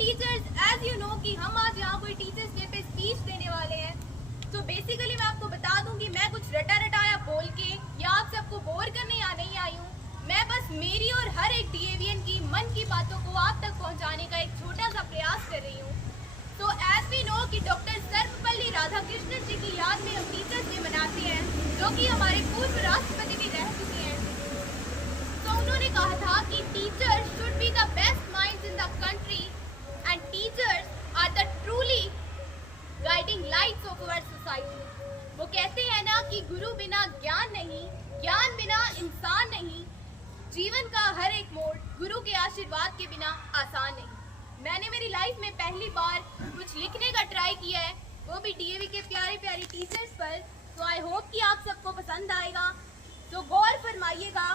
Teachers, as you know कि हम आज यहाँ कोई टीचर्स डे पे स्पीच देने वाले हैं। तो बेसिकली मैं आपको बता दूं कि मैं कुछ रटा रटाया बोल के या आप सबको बोर करने या नहीं आई हूँ। मैं बस मेरी और हर एक डीएवीएन की मन की बातों को आप तक पहुँचाने का एक छोटा सा प्रयास कर रही हूँ। तो एज वी नो कि डॉक्टर सर्वपल्ली राधाकृष्णन जी की याद में हम टीचर्स डे मनाते हैं, जो कि हमारे पूर्व राष्ट्रपति भी रह चुके हैं। तो उन्होंने कहा था कि teachers should be the best minds in the country and teachers are the truly guiding lights of our society. वो कहते हैं ना कि गुरु बिना ज्ञान नहीं, ज्ञान बिना इंसान नहीं, जीवन का हर एक मोड़ गुरु के आशीर्वाद के बिना आसान नहीं। मैंने मेरी लाइफ में पहली बार कुछ लिखने का ट्राई किया है, वो भी डीएवी के प्यारे प्यारे टीचर्स पर। तो आई होप कि आप सबको पसंद आएगा। तो गौर फरमाइएगा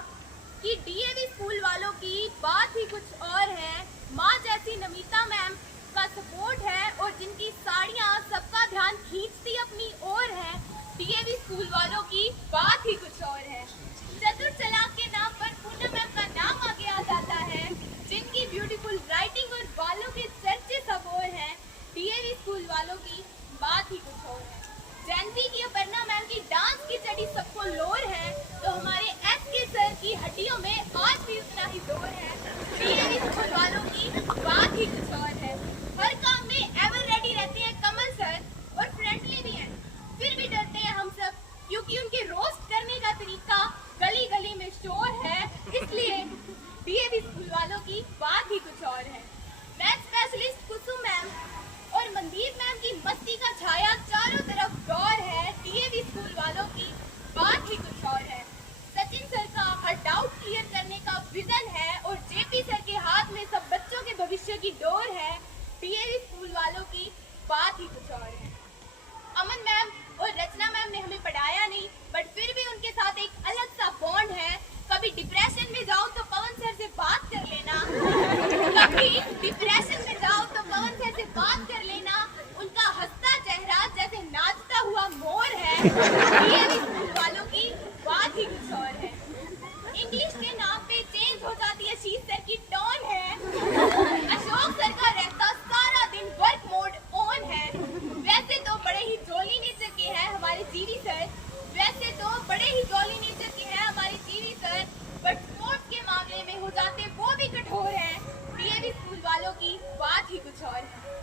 कि डीएवी स्कूल वालों की बात ही कुछ और है। माँ जैसी नमिता मैम का सपोर्ट है और जिनकी साड़ियाँ सबका ध्यान खींचती अपनी ओर है। डीएवी स्कूल वालों की बात ही कुछ और है। चतुर चालाक के नाम पर पूनम मैम का नाम आगे आ जाता है, जिनकी ब्यूटीफुल राइटिंग और बालों के चर्चे सब और हैं। डीएवी स्कूल वालों की बात ही कुछ और है। जैनसी की अपर्णा मैम की डांस की चढ़ी सबको लोर है, तो हमारे एसके सर की हड्डियों में आज भी उतना ही जोर है। डीएवी स्कूल वालों की बात ही कुछ और है। हर काम में एवर रेडी रहते हैं कमल सर और फ्रेंडली भी हैं, फिर भी डरते हैं हम सब क्योंकि उनके रोस्ट करने का तरीका गली गली में शोर है। इसलिए डीएवी स्कूल वालों की बात ही कुछ और है। मैथ स्पेशलिस्ट कुसुम मैम और मनदीप मैम की मस्ती का छाया चारों तरफ गौर है। डीएवी स्कूल वालों की बात ही कुछ और है। सचिन सर का हर डाउट क्लियर करने का विजन है और जेपी सर के हाथ में सब बच्चों के भविष्य की डोर है। डीएवी स्कूल वालों की बात ही कुछ और है। अमन मैम और रचना मैम ने हमें पढ़ाया नहीं, बट फिर भी उनके साथ एक अलग सा बॉन्ड है। कभी डिप्रेशन में जाओ तो पवन सर से बात कर लेना, कभी डिप्रेशन में जाओ तो पवन सर से बात कर लेना। उनका हंसता चेहरा जैसे नाचता हुआ मोर है। डीएवी स्कूल वालों की बात ही कुछ और है। इंग्लिश के नाम पे चेंज हो जाती है शीश सर की टोन है। अशोक सर का रहता सारा दिन वर्क मोड ऑन है। वैसे तो बड़े ही जॉली नेचर के हैं हमारे जीवी सर, वैसे तो बड़े ही जॉली नेचर के हैं हमारे जीवी सर, बट स्पोर्ट्स के मामले में हो जाते वो भी कठोर हैं। डीएवी स्कूल वालों की बात ही कुछ और है।